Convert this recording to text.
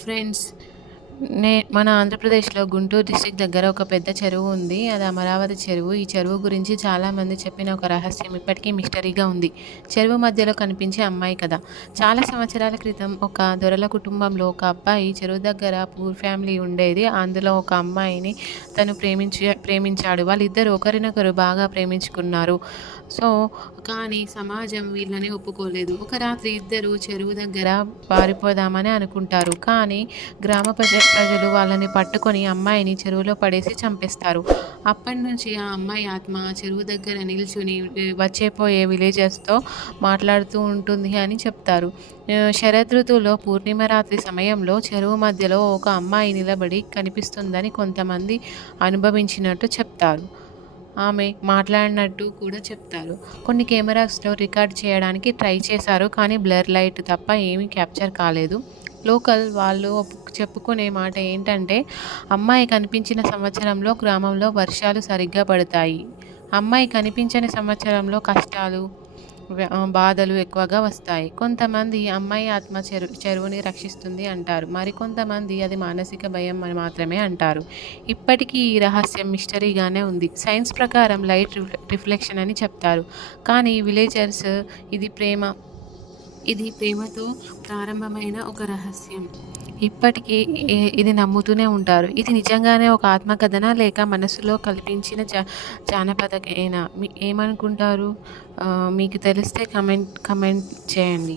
Friends, మన ఆంధ్రప్రదేశ్‌లో Guntur district దగ్గర ఒక పెద్ద చెరువు ఉంది. అది అమరావతి చెరువు. ఈ చెరువు గురించి చాలామంది చెప్పిన ఒక రహస్యం ఇప్పటికీ మిస్టరీగా ఉంది. చెరువు మధ్యలో కనిపించే అమ్మాయి కథ. చాలా సంవత్సరాల క్రితం ఒక దొరల కుటుంబంలో ఒక అబ్బాయి చెరువు దగ్గర పూర్ ఫ్యామిలీ ఉండేది. అందులో ఒక అమ్మాయిని తను ప్రేమించాడు. వాళ్ళిద్దరూ ఒకరినొకరు బాగా ప్రేమించుకున్నారు. సో, కానీ సమాజం వీళ్ళని ఒప్పుకోలేదు. ఒక రాత్రి ఇద్దరు చెరువు దగ్గర పారిపోదామని అనుకుంటారు. కానీ గ్రామ ప్రజలు వాళ్ళని పట్టుకొని అమ్మాయిని చెరువులో పడేసి చంపేస్తారు. అప్పటినుంచి ఆ అమ్మాయి ఆత్మ చెరువు దగ్గర నిల్చుని వచ్చేపోయే విలేజర్స్తో మాట్లాడుతూ ఉంటుంది అని చెప్తారు. శరదృతువులో పూర్ణిమ రాత్రి సమయంలో చెరువు మధ్యలో ఒక అమ్మాయి నిలబడి కనిపిస్తుందని కొంతమంది అనుభవించినట్టు చెప్తారు. ఆమె మాట్లాడినట్టు కూడా చెప్తారు. కొన్ని కెమెరాస్లో రికార్డ్ చేయడానికి ట్రై చేశారు, కానీ బ్లర్ లైట్ తప్ప ఏమీ క్యాప్చర్ కాలేదు. లోకల్ వాళ్ళు చెప్పుకునే మాట ఏంటంటే, అమ్మాయి కనిపించిన సంవత్సరంలో గ్రామంలో వర్షాలు సరిగ్గా పడతాయి. అమ్మాయి కనిపించని సంవత్సరంలో కష్టాలు, బాధలు ఎక్కువగా వస్తాయి. కొంతమంది అమ్మాయి ఆత్మ చెరువుని రక్షిస్తుంది అంటారు. మరికొంతమంది అది మానసిక భయం అని మాత్రమే అంటారు. ఇప్పటికీ ఈ రహస్యం మిస్టరీగానే ఉంది. సైన్స్ ప్రకారం లైట్ రిఫ్లెక్షన్ అని చెప్తారు, కానీ విలేజర్స్ ఇది ప్రేమతో ప్రారంభమైన ఒక రహస్యం. ఇప్పటికీ ఇది నమ్ముతూనే ఉంటారు. ఇది నిజంగానే ఒక ఆత్మకథనా, లేక మనసులో కల్పించిన జానపదకేనా? ఏమనుకుంటారు? మీకు తెలిస్తే కమెంట్ చేయండి.